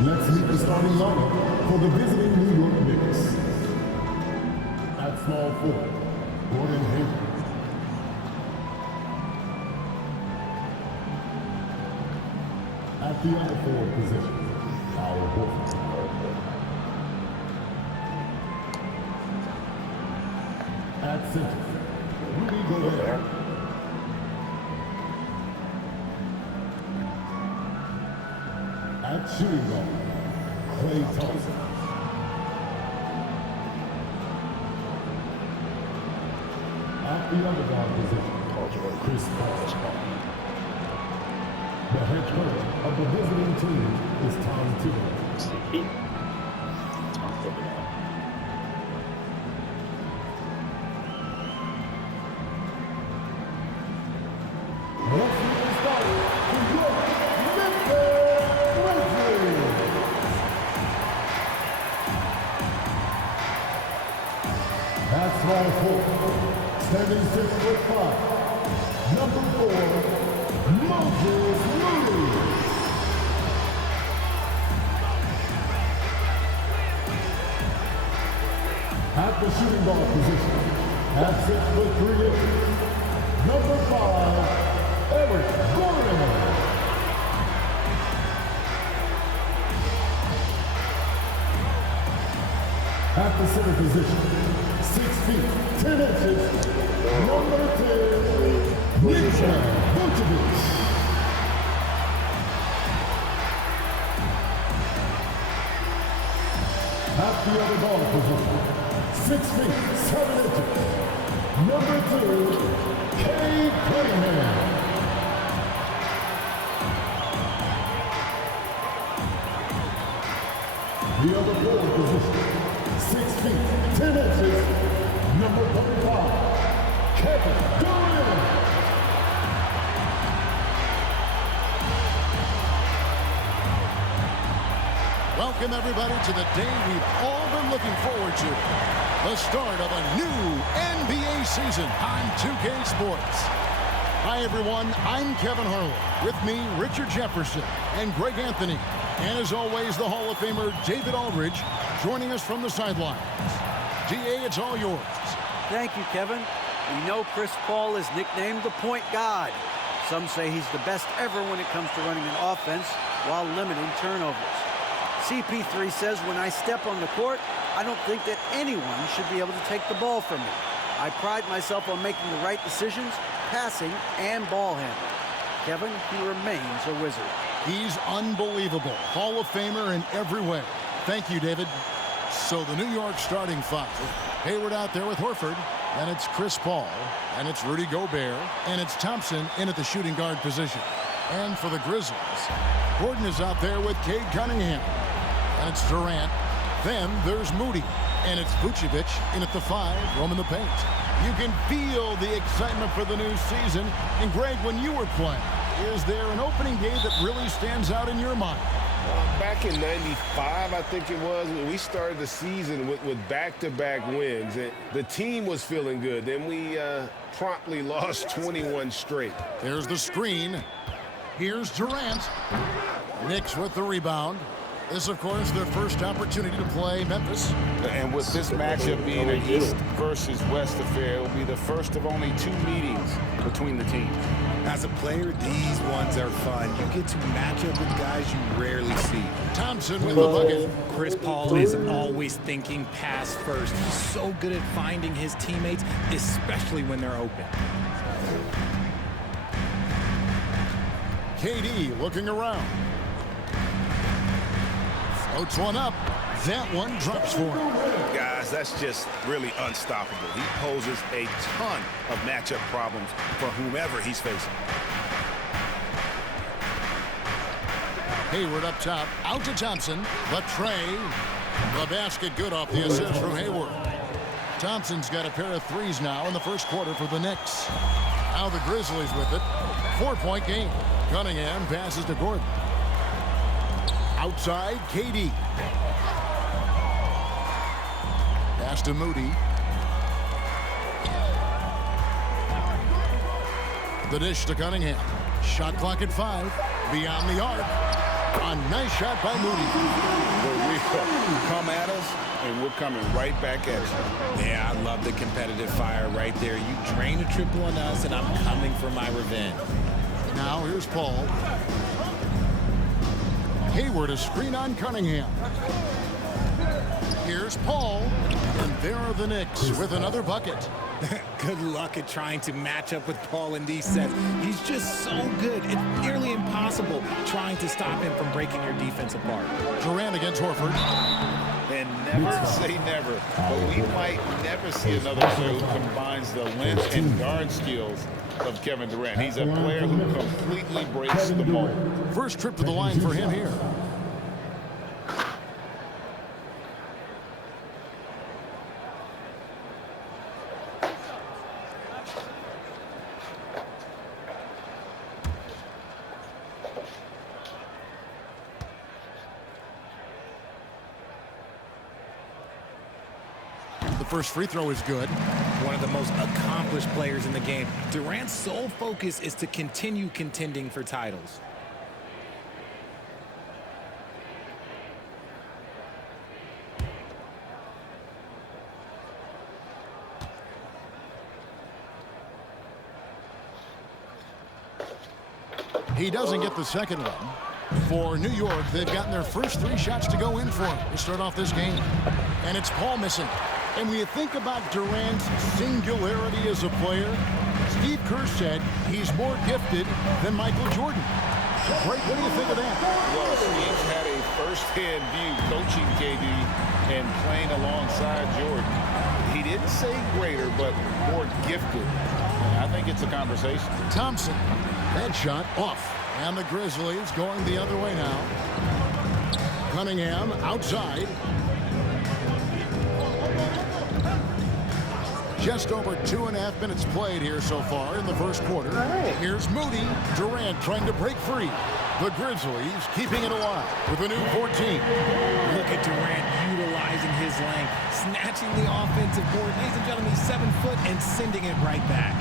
Let's meet the starting lineup for the visiting New York Knicks. At small forward, Gordon Hayward. At the other forward position, Al Horford. At center, Rudy Gobert. At shooting guard, Klay Thompson. At the other guard position, Chris Paul. The head coach of the visiting team is Tom Thibodeau. That's small forward, standing 6'5", number 4, Moses Moody. At the shooting guard position, at 6'3", number 5, Eric Gordon. At the center position, 6 feet, 10 inches, number 10, Nikola Vucevic. At the other guard position, 6 feet, 7 inches, number 2, Cade Cunningham. The other forward position, 6 feet, 10 inches, number 35, Kevin Durant. Welcome, everybody, to the day we've all been looking forward to. The start of a new NBA season on 2K Sports. Hi, everyone. I'm Kevin Harlan. With me, Richard Jefferson and Greg Anthony. And as always, the Hall of Famer David Aldridge joining us from the sidelines. DA, it's all yours. Thank you, Kevin. We know Chris Paul is nicknamed the point god. Some say he's the best ever when it comes to running an offense while limiting turnovers. CP3 says, when I step on the court, I don't think that anyone should be able to take the ball from me. I pride myself on making the right decisions, passing and ball handling. Kevin, he remains a wizard. He's unbelievable. Hall of Famer in every way. Thank you, David. So the New York starting five. Hayward out there with Horford. Then it's Chris Paul. And it's Rudy Gobert. And it's Thompson in at the shooting guard position. And for the Grizzlies, Gordon is out there with Cade Cunningham. And it's Durant. Then there's Moody. And it's Vucevic in at the 5, roaming the paint. You can feel the excitement for the new season. And Greg, when you were playing, is there an opening game that really stands out in your mind? Back in '95, I think it was, we started the season with back-to-back wins. And the team was feeling good. Then we promptly lost 21 straight. There's the screen. Here's Durant. Knicks with the rebound. This, of course, their first opportunity to play Memphis. And with this matchup being an East versus West affair, it will be the first of only 2 meetings between the teams. As a player, these ones are fun. You get to match up with guys you rarely see. Thompson with the bucket. Chris Paul is always thinking pass first. He's so good at finding his teammates, especially when they're open. KD looking around. Floats one up. That one drops for him. Guys, that's just really unstoppable. He poses a ton of matchup problems for whomever he's facing. Hayward up top. Out to Thompson. The tray. The basket good off the assist from Hayward. Thompson's got a pair of threes now in the first quarter for the Knicks. Now the Grizzlies with it. 4-point game. Cunningham passes to Gordon. Outside, KD. Pass to Moody. The dish to Cunningham. Shot clock at 5. Beyond the arc. A nice shot by Moody. Where we come at us, and we're coming right back at you. Yeah, I love the competitive fire right there. You drain a triple on us, and I'm coming for my revenge. Now here's Paul. Hayward, a screen on Cunningham. Here's Paul. And there are the Knicks with another bucket. Good luck at trying to match up with Paul in these sets. He's just so good. It's nearly impossible trying to stop him from breaking your defense apart. Durant against Horford. And never say never, but we might never see another player who combines the length and guard skills of Kevin Durant. He's a player who completely breaks the mold. First trip to the line for him here. The first free throw is good. One of the most accomplished players in the game. Durant's sole focus is to continue contending for titles. He doesn't get the second one. For New York, they've gotten their first 3 shots to go in for him to start off this game. And it's Paul missing. And when you think about Durant's singularity as a player, Steve Kerr said he's more gifted than Michael Jordan. Greg, what do you think of that? Well, Steve's had a first-hand view coaching KD and playing alongside Jordan. He didn't say greater, but more gifted. And I think it's a conversation. Thompson, that shot off. And the Grizzlies going the other way now. Cunningham outside. Just over 2.5 minutes played here so far in the first quarter. Here's Moody. Durant trying to break free. The Grizzlies keeping it alive with a new 14. Look at Durant utilizing his length, snatching the offensive board. Ladies and gentlemen, he's 7 foot and sending it right back.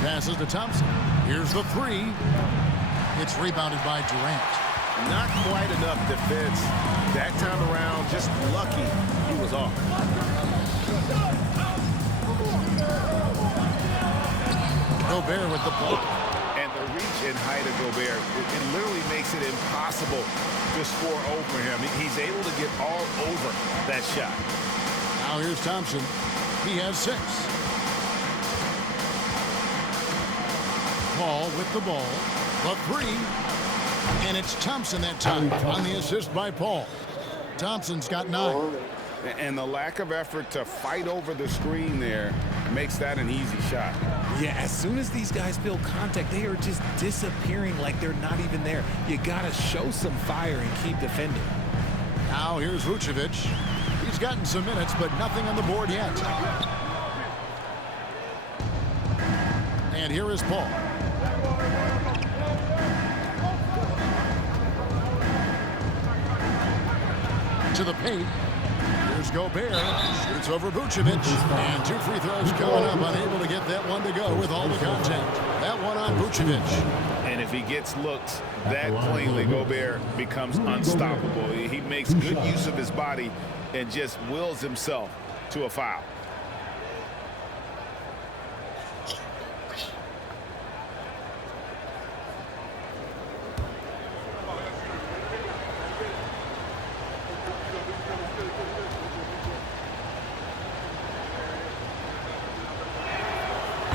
Passes to Thompson. Here's the 3. It's rebounded by Durant. Not quite enough defense. That time around, just lucky he was off. Gobert with the block. And the reach and height of Gobert, it literally makes it impossible to score over him. He's able to get all over that shot. Now here's Thompson. He has 6. Paul with the ball. The 3. And it's Thompson that time on the assist by Paul. Thompson's got 9. And the lack of effort to fight over the screen there makes that an easy shot. Yeah, as soon as these guys feel contact, they are just disappearing like they're not even there. You got to show some fire and keep defending. Now here's Vucevic. He's gotten some minutes, but nothing on the board yet. And here is Paul. To the paint. Here's Gobert. Shoots over Vucevic. And 2 free throws coming up. Unable to get that one to go with all the contact. That one on Vucevic. And if he gets looked that plainly, Gobert becomes unstoppable. He makes good use of his body and just wills himself to a foul.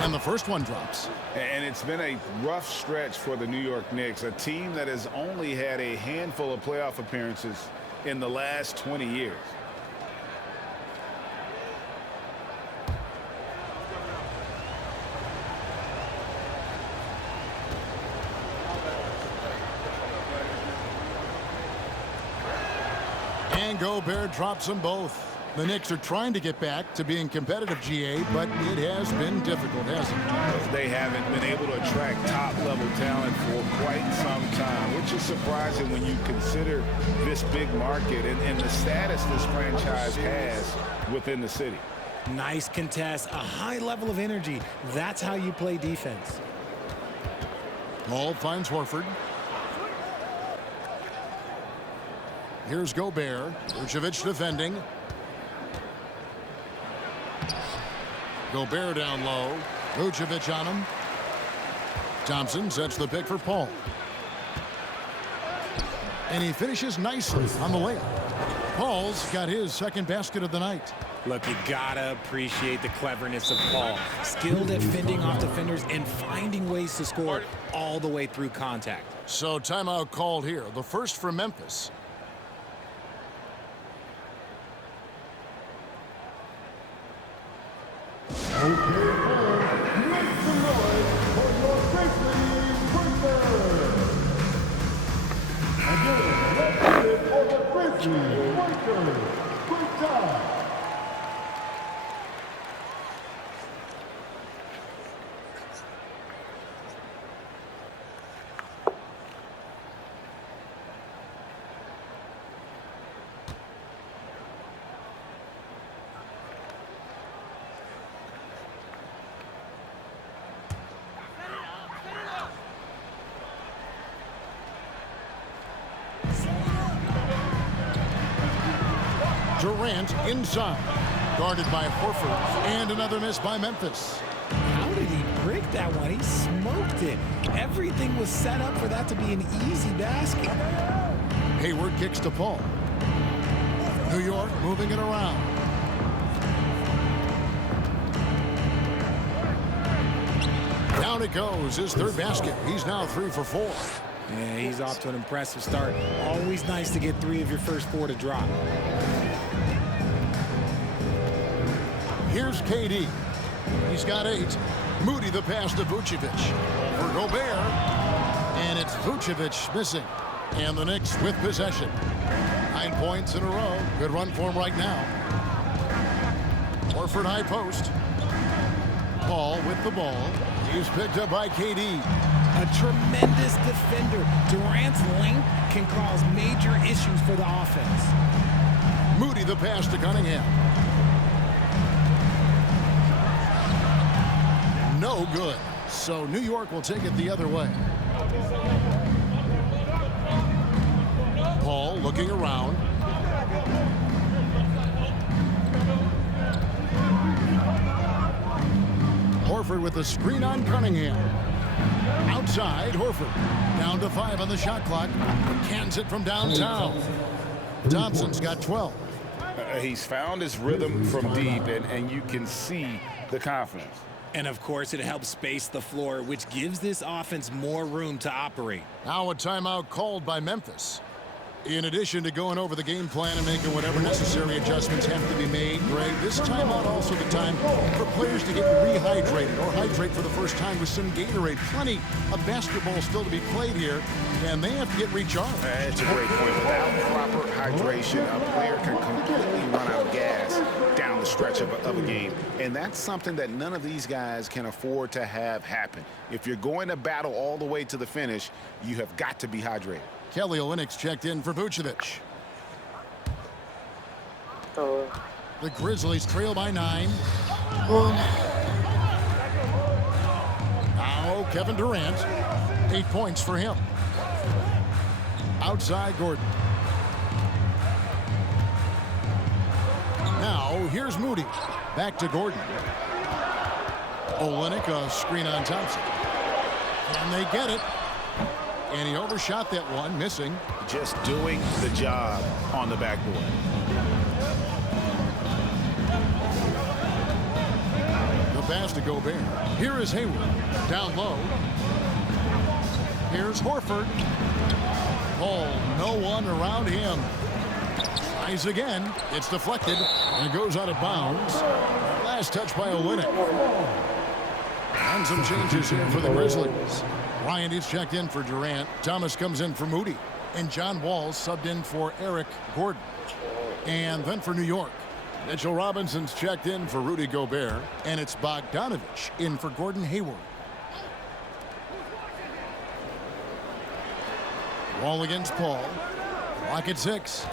And the first one drops. And it's been a rough stretch for the New York Knicks, a team that has only had a handful of playoff appearances in the last 20 years. And Gobert drops them both. The Knicks are trying to get back to being competitive, GA, but it has been difficult, hasn't it? They haven't been able to attract top-level talent for quite some time, which is surprising when you consider this big market and the status this franchise has within the city. Nice contest, a high level of energy. That's how you play defense. Paul finds Horford. Here's Gobert. Vucevic defending. Gobert down low. Vucevic on him. Thompson sets the pick for Paul. And he finishes nicely on the layup. Paul's got his second basket of the night. Look, you gotta appreciate the cleverness of Paul. Skilled at fending off defenders and finding ways to score all the way through contact. So timeout called here. The first for Memphis. Okay, make some noise for your Grizzlies Breakers. Again, let's hear it for the Grizzlies Breakers. Break time. Durant inside. Guarded by Horford. And another miss by Memphis. How did he break that one? He smoked it. Everything was set up for that to be an easy basket. Hayward kicks to Paul. New York moving it around. Down it goes. His third basket. He's now 3 for 4. Yeah, he's off to an impressive start. Always nice to get 3 of your first 4 to drop. Here's KD. He's got 8. Moody the pass to Vucevic. For Gobert. And it's Vucevic missing. And the Knicks with possession. 9 points in a row. Good run for him right now. Horford high post. Paul with the ball. He's picked up by KD. A tremendous defender. Durant's length can cause major issues for the offense. Moody the pass to Cunningham. No good. So New York will take it the other way. Paul looking around. Horford with the screen on Cunningham. Outside, Horford. Down to 5 on the shot clock. Cans it from downtown. Thompson's got 12. He's found his rhythm from deep, and you can see the confidence. And, of course, it helps space the floor, which gives this offense more room to operate. Now a timeout called by Memphis. In addition to going over the game plan and making whatever necessary adjustments have to be made, Greg, this timeout also the time for players to get rehydrated or hydrate for the first time with some Gatorade. Plenty of basketball still to be played here, and they have to get recharged. That's a great point. Without proper hydration, a player can completely run out of gas down the stretch of a game. And that's something that none of these guys can afford to have happen. If you're going to battle all the way to the finish, you have got to be hydrated. Kelly Olynyk checked in for Vucevic. The Grizzlies trail by 9. Now Kevin Durant. 8 points for him. Outside Gordon. Now here's Moody. Back to Gordon. Olynyk, a screen on Thompson. And they get it. And he overshot that one, missing. Just doing the job on the backboard. The pass to Gobert. Here is Hayward. Down low. Here's Horford. Oh, no one around him. Tries again. It's deflected. And it goes out of bounds. Last touch by Olynyk. And some changes here for the Grizzlies. Ryan is checked in for Durant. Thomas comes in for Moody. And John Wall subbed in for Eric Gordon. And then for New York, Mitchell Robinson's checked in for Rudy Gobert. And it's Bogdanovich in for Gordon Hayward. Wall against Paul. Clock at 6.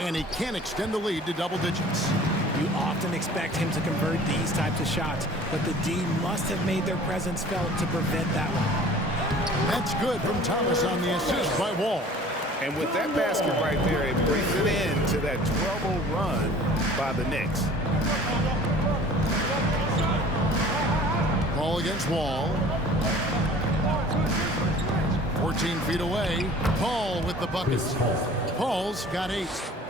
And he can't extend the lead to double digits. You often expect him to convert these types of shots, but the D must have made their presence felt to prevent that one. That's good from Thomas on the assist by Wall. And with that basket right there, it brings it in to that 12-0 run by the Knicks. Ball against Wall. 14 feet away. Paul with the buckets. Paul's got 8.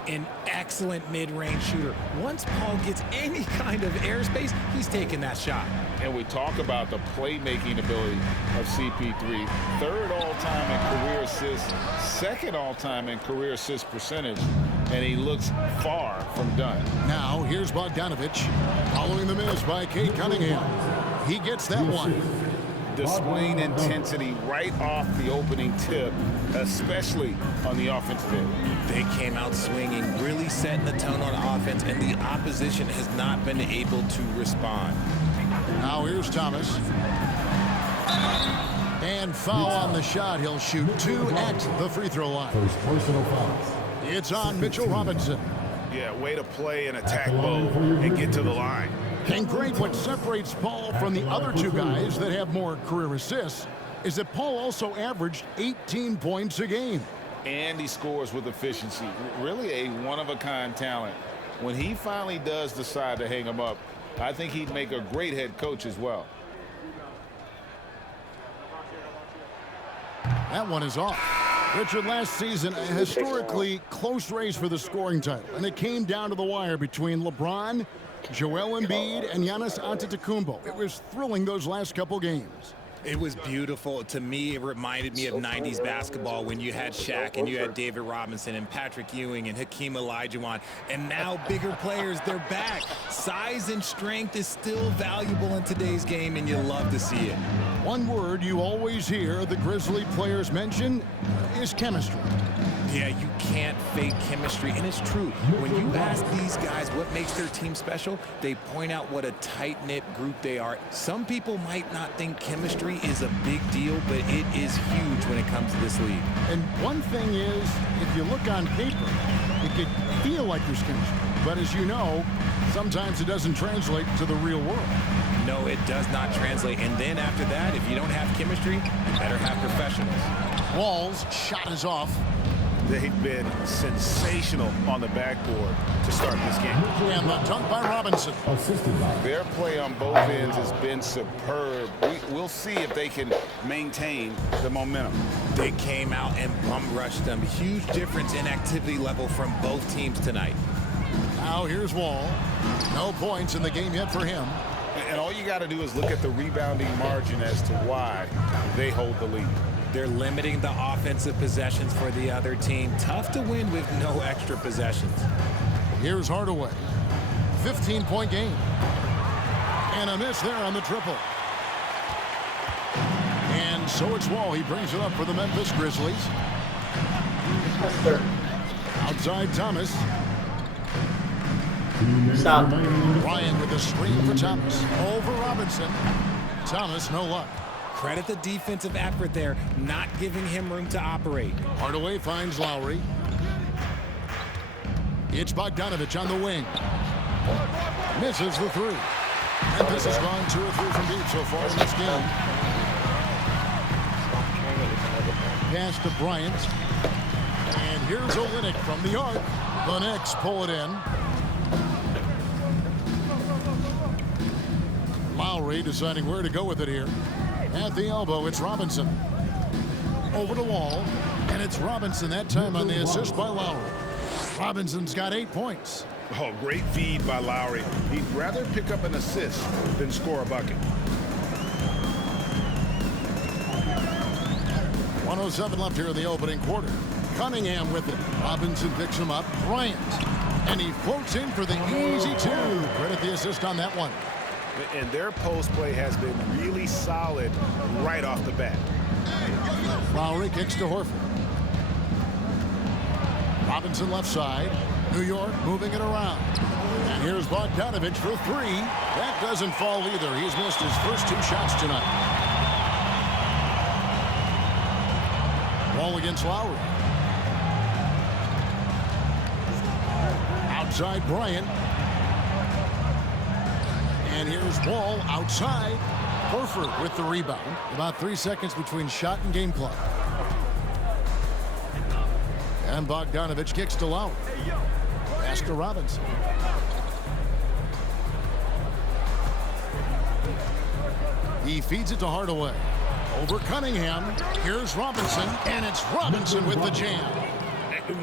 An excellent mid-range shooter. Once Paul gets any kind of airspace, he's taking that shot. And we talk about the playmaking ability of CP3. 3rd all-time in career assists, 2nd all-time in career assist percentage, and he looks far from done. Now here's Bogdanovich following the miss by Cade Cunningham. He gets that one. Displaying intensity right off the opening tip, especially on the offensive end. They came out swinging, really setting the tone on offense, and the opposition has not been able to respond. Now here's Thomas. And foul on the shot. He'll shoot 2 at the free throw line. First personal fouls. It's on Mitchell Robinson. Yeah, way to play an attack mode and get to the line. And great, what separates Paul from the other 2 guys that have more career assists is that Paul also averaged 18 points a game. And he scores with efficiency. Really a one-of-a-kind talent. When he finally does decide to hang him up, I think he'd make a great head coach as well. That one is off. Richard, last season, a historically close race for the scoring title, and it came down to the wire between LeBron, Joel Embiid, and Giannis Antetokounmpo. It was thrilling those last couple games. It was beautiful. To me, it reminded me of 90s basketball when you had Shaq and you had David Robinson and Patrick Ewing and Hakeem Olajuwon. And now bigger players, they're back. Size and strength is still valuable in today's game, and you love to see it. One word you always hear the Grizzly players mention is chemistry. Yeah, you can't fake chemistry, and it's true. When you ask these guys what makes their team special, they point out what a tight-knit group they are. Some people might not think chemistry is a big deal, but it is huge when it comes to this league. And one thing is, if you look on paper, it could feel like there's chemistry. But as you know, sometimes it doesn't translate to the real world. No, it does not translate. And then after that, if you don't have chemistry, you better have professionals. Wall's shot is off. They've been sensational on the backboard to start this game. And the dunk by Robinson. Assisted by Their play on both ends has been superb. We'll see if they can maintain the momentum. They came out and bum rushed them. Huge difference in activity level from both teams tonight. Now here's Wall. No points in the game yet for him. And all you got to do is look at the rebounding margin as to why they hold the lead. They're limiting the offensive possessions for the other team. Tough to win with no extra possessions. Here's Hardaway. 15-point game. And a miss there on the triple. And so it's Wall. He brings it up for the Memphis Grizzlies. Outside Thomas. Stop. Ryan with a screen for Thomas. Over Robinson. Thomas, no luck. Credit the defensive effort there, not giving him room to operate. Hardaway finds Lowry. It's Bogdanovich on the wing. Misses the 3. Memphis has gone 2 or 3 from deep so far in this game. Pass to Bryant. And here's Olynyk from the arc. The Knicks pull it in. Lowry deciding where to go with it here. At the elbow, it's Robinson. Over to Wall. And it's Robinson that time on the assist by Lowry. Robinson's got 8 points. Oh, great feed by Lowry. He'd rather pick up an assist than score a bucket. 1:07 left here in the opening quarter. Cunningham with it. Robinson picks him up. Bryant. And he floats in for the easy 2. Credit the assist on that one. And their post play has been really solid right off the bat. Lowry kicks to Horford. Robinson left side. New York moving it around. And here's Bogdanovich for 3. That doesn't fall either. He's missed his first 2 shots tonight. Wall against Lowry. Outside Bryant. And here's Wall outside. Horford with the rebound. About 3 seconds between shot and game clock. And Bogdanovich kicks to Lowry. Pass to Robinson. He feeds it to Hardaway. Over Cunningham. Here's Robinson, and it's Robinson with the jam.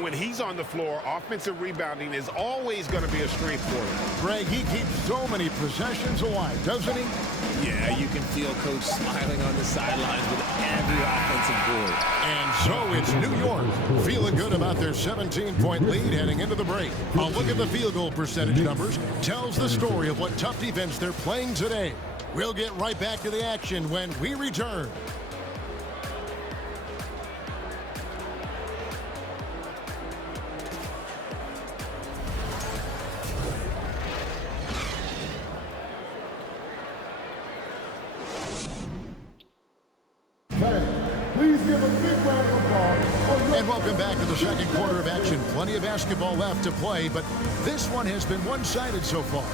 When he's on the floor, offensive rebounding is always going to be a strength for him. Greg, he keeps so many possessions alive, doesn't he? Yeah, you can feel Coach smiling on the sidelines with every offensive board. And so it's New York feeling good about their 17-point lead heading into the break. A look at the field goal percentage numbers tells the story of what tough defense they're playing today. We'll get right back to the action when we return. Please give a big round of applause. And welcome back to the second quarter of action. Plenty of basketball left to play, but this one has been one-sided so far.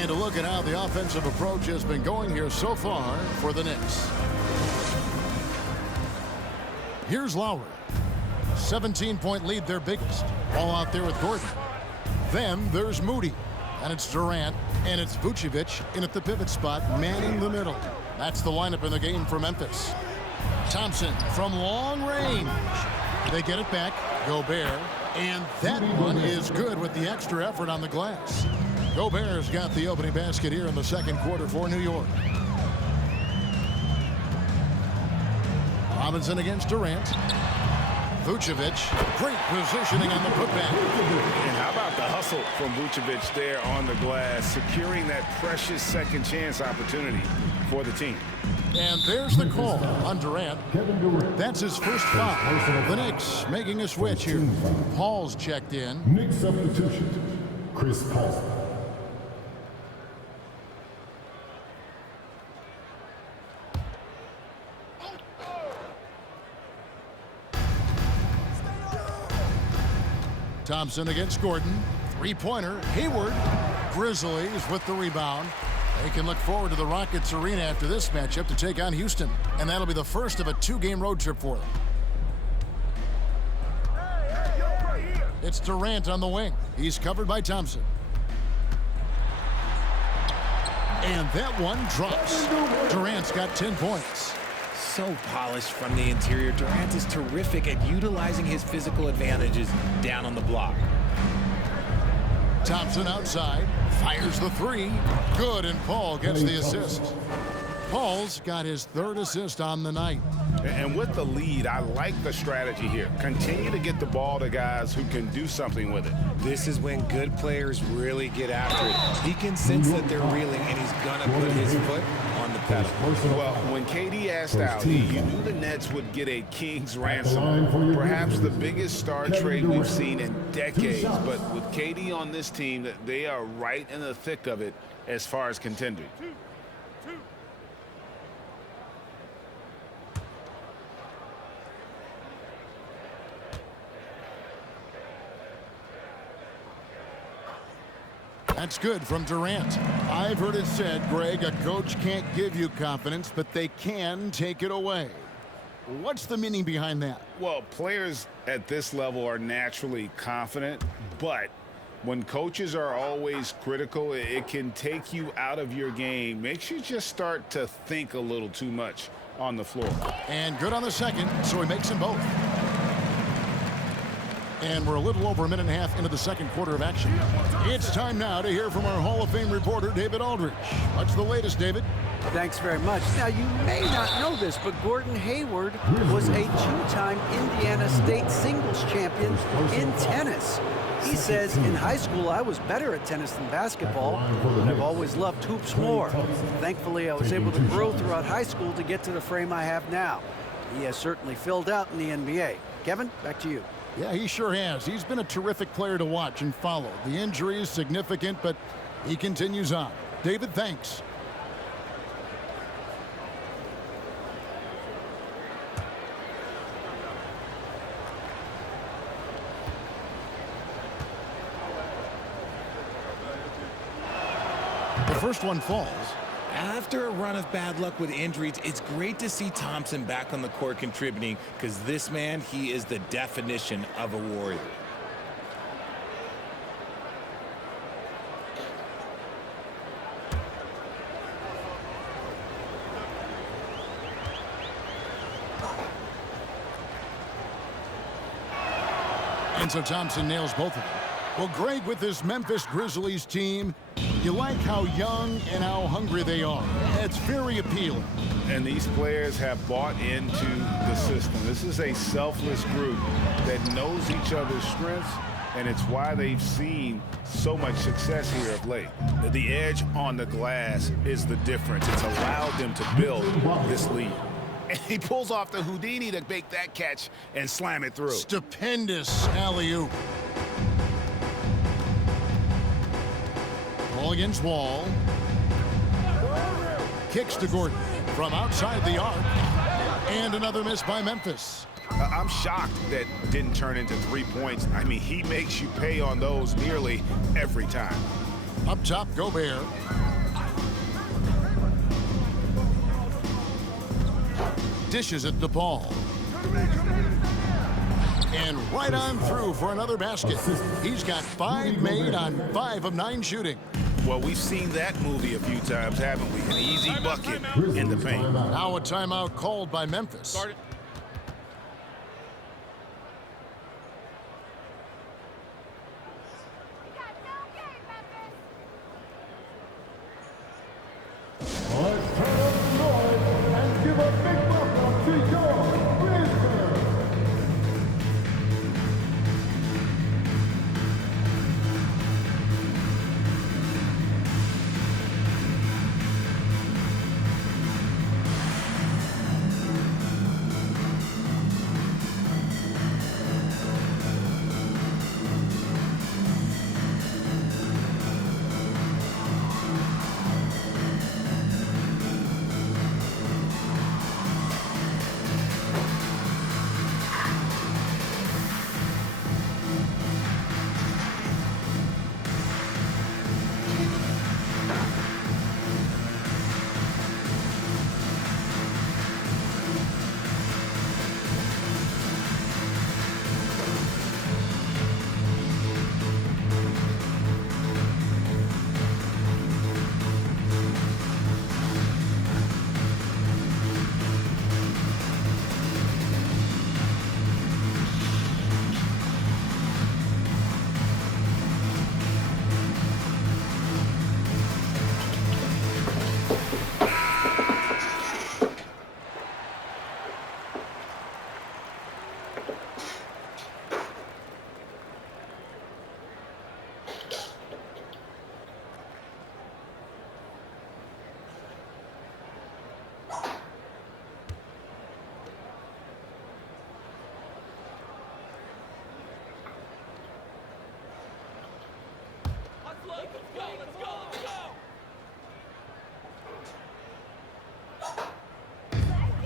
And a look at how the offensive approach has been going here so far for the Knicks. Here's Lowry. 17-point lead, their biggest. Ball out there with Gordon. Then there's Moody. And it's Durant. And it's Vucevic in at the pivot spot, manning the middle. That's the lineup in the game for Memphis. Thompson from long range. They get it back. Gobert. And that one is good with the extra effort on the glass. Gobert's got the opening basket here in the second quarter for New York. Robinson against Durant. Vucevic, great positioning on the putback. And how about the hustle from Vucevic there on the glass, securing that precious second chance opportunity for the team. And there's the call on Durant. That's his first foul. The Knicks making a switch here. Paul's checked in. Knicks substitution. Chris Paul. Thompson against Gordon. Three-pointer. Hayward. Grizzlies with the rebound. They can look forward to the Rockets Arena after this matchup to take on Houston. And that'll be the first of a two-game road trip for them. It's Durant on the wing. He's covered by Thompson. And that one drops. Durant's got 10 points. So polished from the interior. Durant is terrific at utilizing his physical advantages down on the block. Thompson outside, fires the three. Good, and Paul gets the assist. Paul's got his third assist on the night. And with the lead, I like the strategy here. Continue to get the ball to guys who can do something with it. This is when good players really get after it. He can sense that they're reeling, and he's going to put his foot on the pedal. Well, when KD asked out, you knew the Nets would get a king's ransom. Perhaps the biggest star trade we've seen in decades. But with KD on this team, they are right in the thick of it as far as contending. That's good from Durant. I've heard it said, Greg, a coach can't give you confidence, but they can take it away. What's the meaning behind that? Well, players at this level are naturally confident, but when coaches are always critical, it can take you out of your game. Makes you just start to think a little too much on the floor. And good on the second, so he makes them both. And we're a little over a minute and a half into the second quarter of action. It's time now to hear from our Hall of Fame reporter, David Aldridge. What's the latest, David? Thanks very much. Now, you may not know this, but Gordon Hayward was a two-time Indiana State singles champion in tennis. He says, in high school, I was better at tennis than basketball, but I've always loved hoops more. Thankfully, I was able to grow throughout high school to get to the frame I have now. He has certainly filled out in the NBA. Kevin, back to you. Yeah, he sure has. He's been a terrific player to watch and follow. The injury is significant, but he continues on. David, thanks. The first one falls. After a run of bad luck with injuries, it's great to see Thompson back on the court contributing, because this man, he is the definition of a warrior. And so Thompson nails both of them. Well, Greg, with this Memphis Grizzlies team, you like how young and how hungry they are. It's very appealing. And these players have bought into the system. This is a selfless group that knows each other's strengths, and it's why they've seen so much success here of late. The edge on the glass is the difference. It's allowed them to build this lead. And he pulls off the Houdini to make that catch and slam it through. Stupendous alley-oop. Ball against Wall. Kicks to Gordon from outside the arc. And another miss by Memphis. I'm shocked that didn't turn into 3 points. I mean, he makes you pay on those nearly every time. Up top, Gobert. Dishes at DePaul. And right on through for another basket. He's got 5 made on 5 of 9 shooting. Well, we've seen that movie a few times, haven't we? An easy bucket in the paint. Now a timeout called by Memphis. Let's turn up the noise and give a big welcome to your Grizzlies.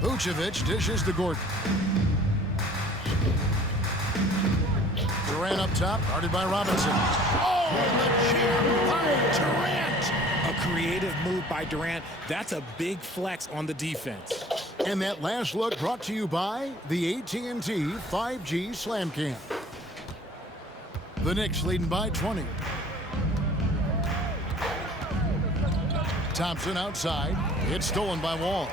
Vucevic dishes to Gordon. Durant up top, guarded by Robinson. Oh, and the jam by Durant. A creative move by Durant. That's a big flex on the defense. And that last look brought to you by the AT&T 5G Slam Cam. The Knicks leading by 20. Thompson outside. It's stolen by Wall.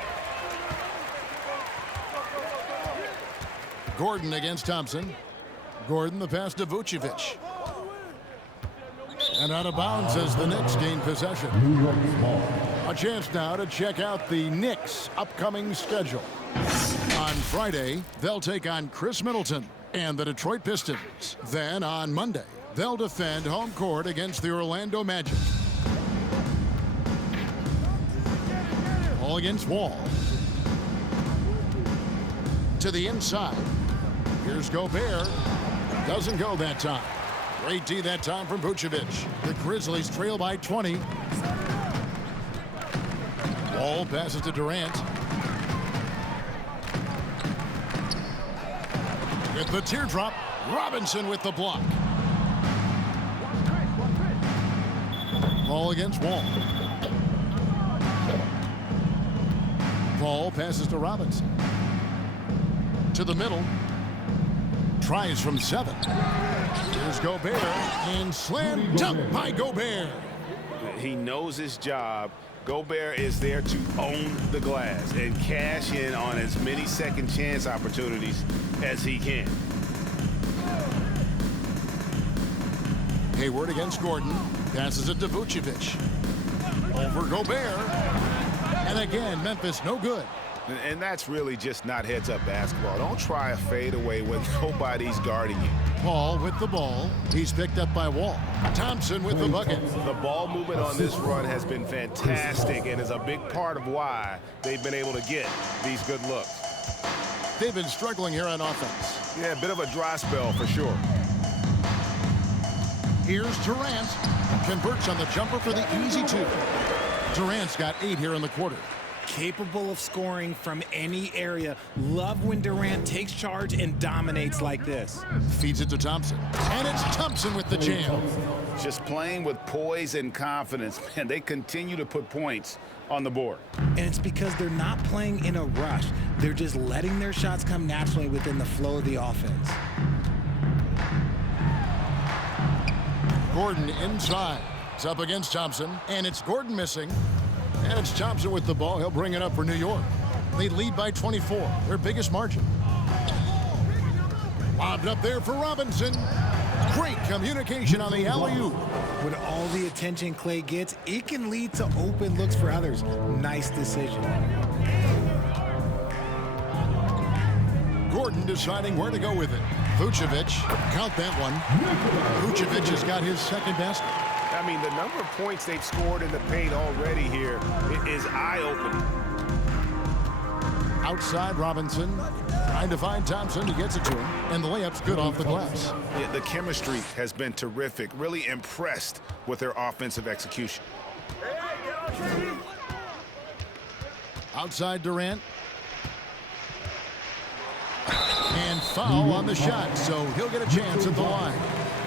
Gordon against Thompson. Gordon the pass to Vucevic. And out of bounds as the Knicks gain possession. A chance now to check out the Knicks' upcoming schedule. On Friday, they'll take on Chris Middleton and the Detroit Pistons. Then on Monday, they'll defend home court against the Orlando Magic. All against Wall. To the inside. Here's Gobert. Doesn't go that time. Great D that time from Vucevic. The Grizzlies trail by 20. Wall passes to Durant. With the teardrop, Robinson with the block. Ball against Wall. Paul passes to Robinson. To the middle. Tries from 7. Here's Gobert. And slam dunk by Gobert. He knows his job. Gobert is there to own the glass and cash in on as many second chance opportunities as he can. Hayward against Gordon. Passes it to Vucevic. Over Gobert. And again, Memphis no good. And that's really just not heads-up basketball. Don't try a fadeaway when nobody's guarding you. Paul with the ball. He's picked up by Wall. Thompson with the bucket. The ball movement on this run has been fantastic and is a big part of why they've been able to get these good looks. They've been struggling here on offense. Yeah, a bit of a dry spell for sure. Here's Durant. Converts on the jumper for the easy 2. Durant's got 8 here in the quarter. Capable of scoring from any area. Love when Durant takes charge and dominates like this. Feeds it to Thompson. And it's Thompson with the jam. Just playing with poise and confidence, man, they continue to put points on the board. And it's because they're not playing in a rush. They're just letting their shots come naturally within the flow of the offense. Gordon inside. It's up against Thompson. And it's Gordon missing. And it's Thompson with the ball. He'll bring it up for New York. They lead by 24, their biggest margin. Lobbed up there for Robinson. Great communication on the alley-oop. With all the attention Clay gets, it can lead to open looks for others. Nice decision. Gordon deciding where to go with it. Vucevic, count that one. Vucevic has got his second basket. I mean, the number of points they've scored in the paint already here is eye-opening. Outside Robinson, trying to find Thompson. He gets it to him, and the layup's good off the glass. Yeah, the chemistry has been terrific. Really impressed with their offensive execution. Outside Durant. And foul on the shot, so he'll get a chance at the line.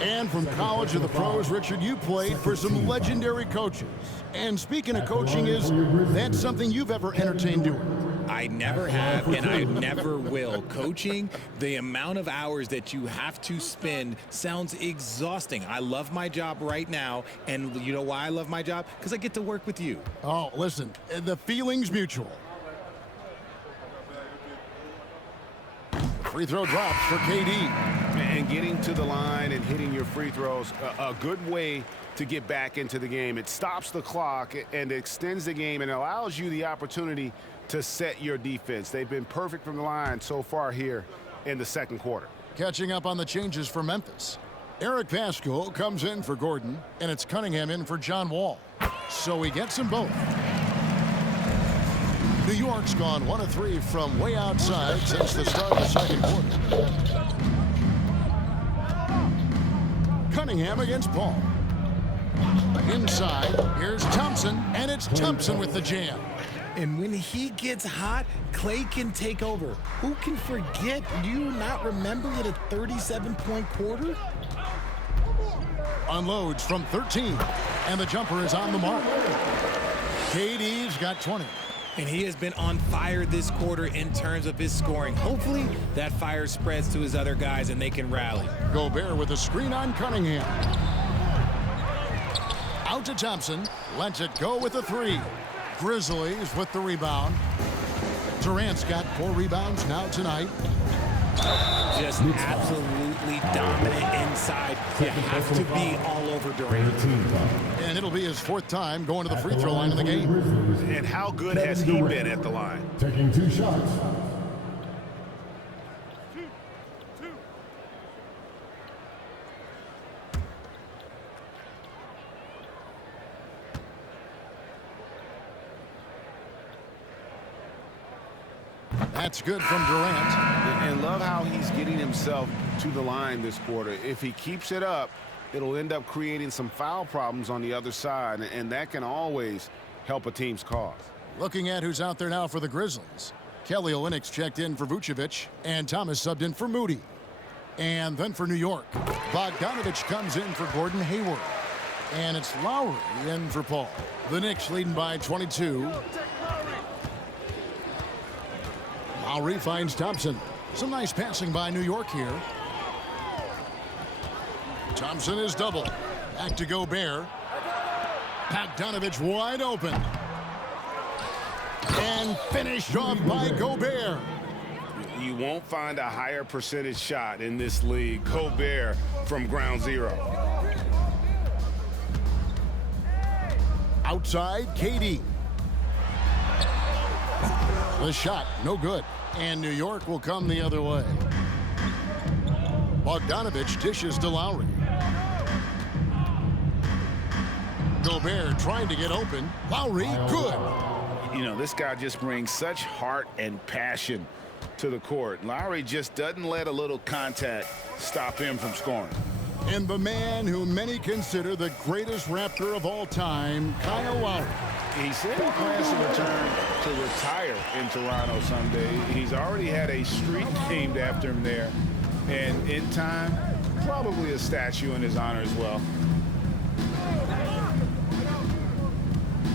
And from college to the pros, Richard, you played for some legendary coaches. And speaking of coaching, is that something you've ever entertained doing? I never have, and I never will. Coaching, the amount of hours that you have to spend sounds exhausting. I love my job right now, and you know why I love my job? Because I get to work with you. Oh, listen, the feeling's mutual. Free throw drops for KD. And getting to the line and hitting your free throws, a good way to get back into the game. It stops the clock and extends the game and allows you the opportunity to set your defense. They've been perfect from the line so far here in the second quarter. Catching up on the changes for Memphis. Eric Paschall comes in for Gordon, and it's Cunningham in for John Wall. So he gets them both. New York's gone 1 of 3 from way outside since the start of the second quarter. Cunningham against Paul. Inside, here's Thompson, and it's Thompson with the jam. And when he gets hot, Clay can take over. Who can forget? Do you not remember it a 37-point quarter? Unloads from 13, and the jumper is on the mark. KD's got 20. And he has been on fire this quarter in terms of his scoring. Hopefully, that fire spreads to his other guys and they can rally. Gobert with a screen on Cunningham. Out to Thompson. Lets it go with a 3. Grizzlies with the rebound. Durant's got 4 rebounds now tonight. Just absolutely dominant inside. You have to be all over Durant. And it'll be his 4th time going to the free throw line in the game. And how good has he been at the line? Taking 2 shots. That's good from Durant. And love how he's getting himself to the line this quarter. If he keeps it up, it'll end up creating some foul problems on the other side, and that can always help a team's cause. Looking at who's out there now for the Grizzlies. Kelly Olynyk checked in for Vucevic, and Thomas subbed in for Moody. And then for New York, Bogdanovich comes in for Gordon Hayward. And it's Lowry in for Paul. The Knicks leading by 22. Lowry finds Thompson. Some nice passing by New York here. Thompson is double. Back to Gobert. Bogdanovich wide open. And finished off by Gobert. You won't find a higher percentage shot in this league. Gobert from ground zero. Outside, KD. The shot, no good. And New York will come the other way. Bogdanovich dishes to Lowry. Gobert trying to get open. Lowry, good. You know, this guy just brings such heart and passion to the court. Lowry just doesn't let a little contact stop him from scoring. And the man who many consider the greatest Raptor of all time, Kyle Lowry. He said he plans to return to retire in Toronto someday. He's already had a street named after him there. And in time, probably a statue in his honor as well.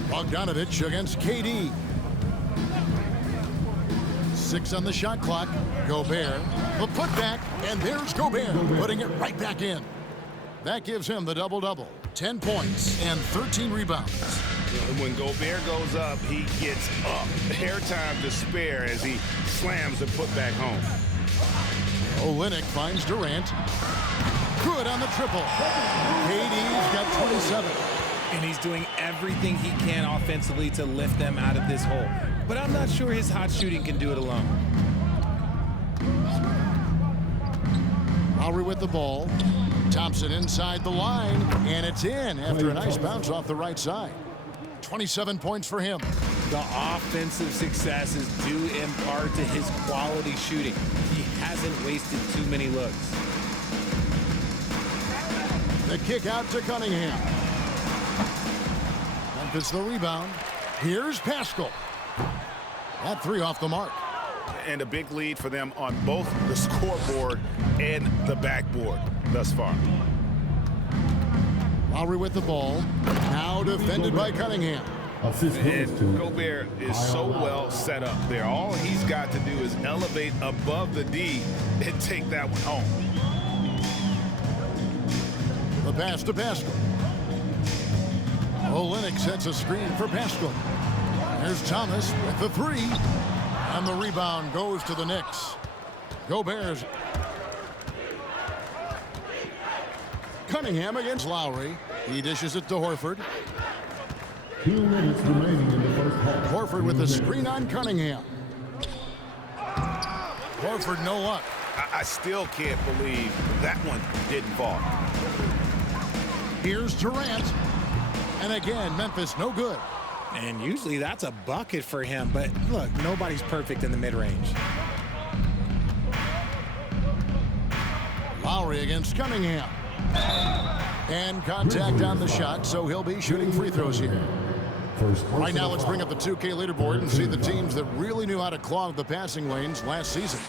Bogdanovich against KD. 6 on the shot clock. Gobert, the putback, and there's Gobert putting it right back in. That gives him the double-double. 10 points and 13 rebounds. When Gobert goes up, he gets up. Airtime to spare as he slams the putback home. Olynyk finds Durant. Good on the triple. KD's got 27. And he's doing everything he can offensively to lift them out of this hole. But I'm not sure his hot shooting can do it alone. Lowry with the ball. Thompson inside the line, and it's in after a nice bounce off the right side. 27 points for him. The offensive success is due in part to his quality shooting. He hasn't wasted too many looks. The kick out to Cunningham. Memphis the rebound. Here's Pascal. That 3 off the mark. And a big lead for them on both the scoreboard and the backboard thus far. Lowry with the ball. Now defended by Cunningham. And Gobert is so well set up there. All he's got to do is elevate above the D and take that one home. The pass to Pascal. Olynyk sets a screen for Pascal. There's Thomas with the 3. And the rebound goes to the Knicks. Gobert's. Cunningham against Lowry. He dishes it to Horford. 2 minutes remaining in the first half. Horford with the screen on Cunningham. Horford, no luck. I still can't believe that one didn't fall. Here's Durant. And again, Memphis, no good. And usually that's a bucket for him. But look, nobody's perfect in the mid-range. Lowry against Cunningham. And contact on the shot, so he'll be shooting free throws here. Right now, let's bring up the 2K leaderboard and see the teams that really knew how to clog the passing lanes last season.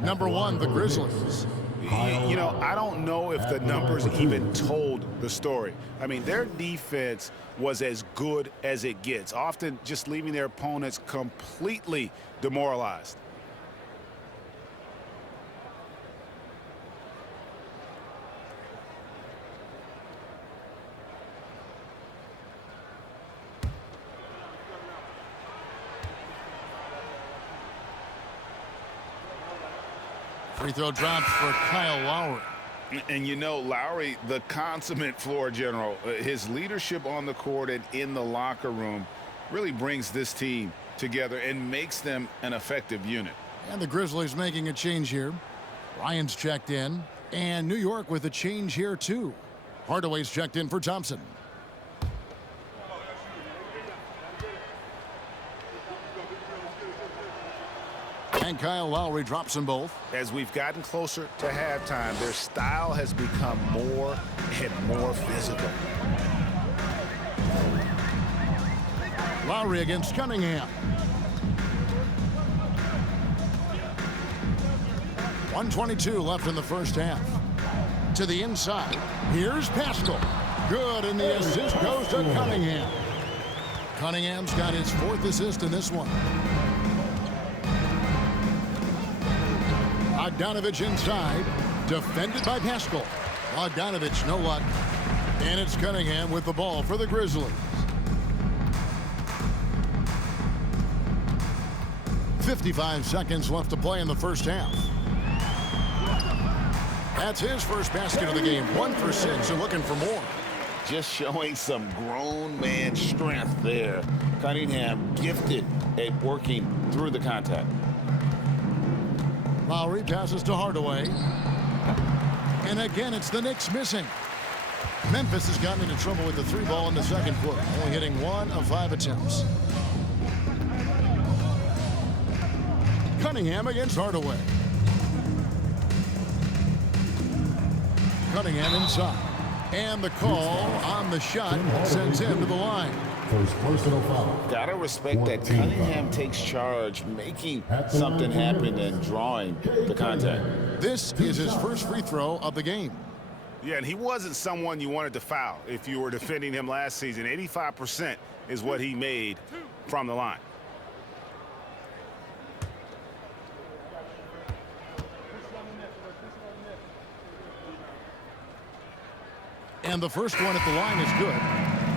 Number 1, the Grizzlies. You know, I don't know if the numbers even told the story. I mean, their defense was as good as it gets, often just leaving their opponents completely demoralized. Free throw drops for Kyle Lowry. And you know, Lowry, the consummate floor general, his leadership on the court and in the locker room really brings this team together and makes them an effective unit. And the Grizzlies making a change here. Ryan's checked in. And New York with a change here, too. Hardaway's checked in for Thompson. And Kyle Lowry drops them both. As we've gotten closer to halftime, their style has become more and more physical. Lowry against Cunningham. 1:22 left in the first half. To the inside. Here's Pascal. Good, and the assist goes to Cunningham. Cunningham's got his 4th assist in this one. Bogdanovich inside. Defended by Pascal. Bogdanovich, no luck. And it's Cunningham with the ball for the Grizzlies. 55 seconds left to play in the first half. That's his first basket of the game. 1 for 6 and looking for more. Just showing some grown man strength there. Cunningham gifted at working through the contact. Lowry passes to Hardaway. And again, it's the Knicks missing. Memphis has gotten into trouble with the 3 ball in the second quarter, only hitting 1 of 5 attempts. Cunningham against Hardaway. Cunningham inside. And the call on the shot sends him to the line. First personal foul. Gotta respect that Cunningham takes charge, making something happen and drawing the contact. This is his first free throw of the game. Yeah, and he wasn't someone you wanted to foul if you were defending him last season. 85% is what he made from the line. And the first one at the line is good.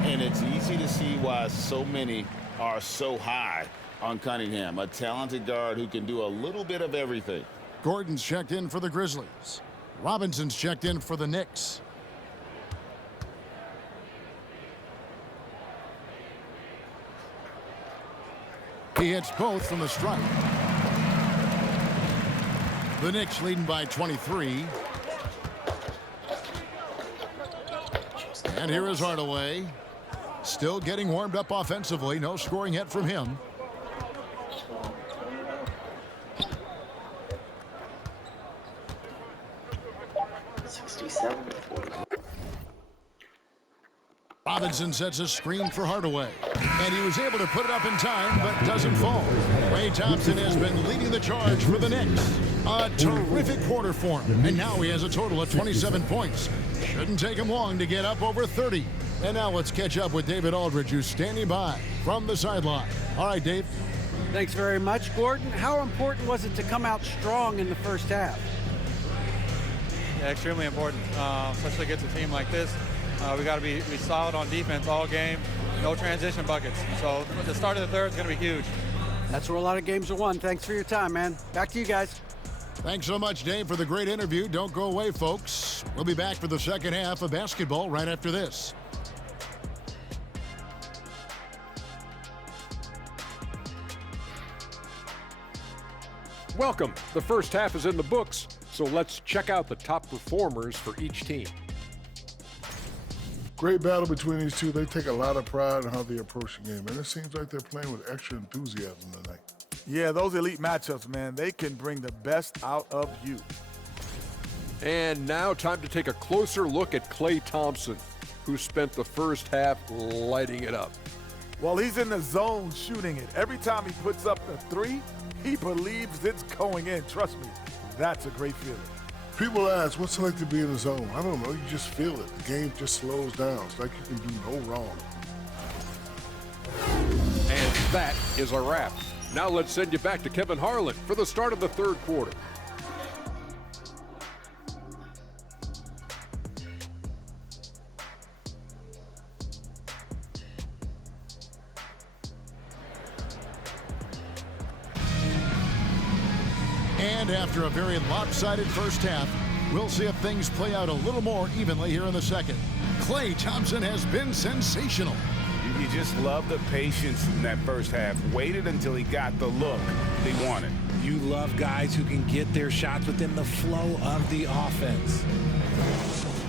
And it's easy to see why so many are so high on Cunningham, a talented guard who can do a little bit of everything. Gordon's checked in for the Grizzlies. Robinson's checked in for the Knicks. He hits both from the stripe. The Knicks leading by 23. And here is Hardaway. Still getting warmed up offensively. No scoring yet from him. Robinson sets a screen for Hardaway. And he was able to put it up in time, but doesn't fall. Klay Thompson has been leading the charge for the Knicks. A terrific quarter for him. And now he has a total of 27 points. Shouldn't take him long to get up over 30. And now let's catch up with David Aldridge, who's standing by from the sideline. All right, Dave. Thanks very much, Gordon. How important was it to come out strong in the first half? Yeah, extremely important, especially against a team like this. We got to be solid on defense all game. No transition buckets. So the start of the third is going to be huge. That's where a lot of games are won. Thanks for your time, man. Back to you guys. Thanks so much, Dave, for the great interview. Don't go away, folks. We'll be back for the second half of basketball right after this. Welcome. The first half is in the books, so let's check out the top performers for each team. Great battle between these two. They take a lot of pride in how they approach the game, and it seems like they're playing with extra enthusiasm tonight. Yeah, those elite matchups, man, they can bring the best out of you. And now time to take a closer look at Klay Thompson, who spent the first half lighting it up. Well, he's in the zone shooting it. Every time he puts up the three, he believes it's going in. Trust me, that's a great feeling. People ask, what's it like to be in the zone? I don't know, you just feel it. The game just slows down. It's like you can do no wrong. And that is a wrap. Now let's send you back to Kevin Harlan for the start of the third quarter. And after a very lopsided first half, we'll see if things play out a little more evenly here in the second. Klay Thompson has been sensational. You just love the patience in that first half. Waited until he got the look they wanted. You love guys who can get their shots within the flow of the offense.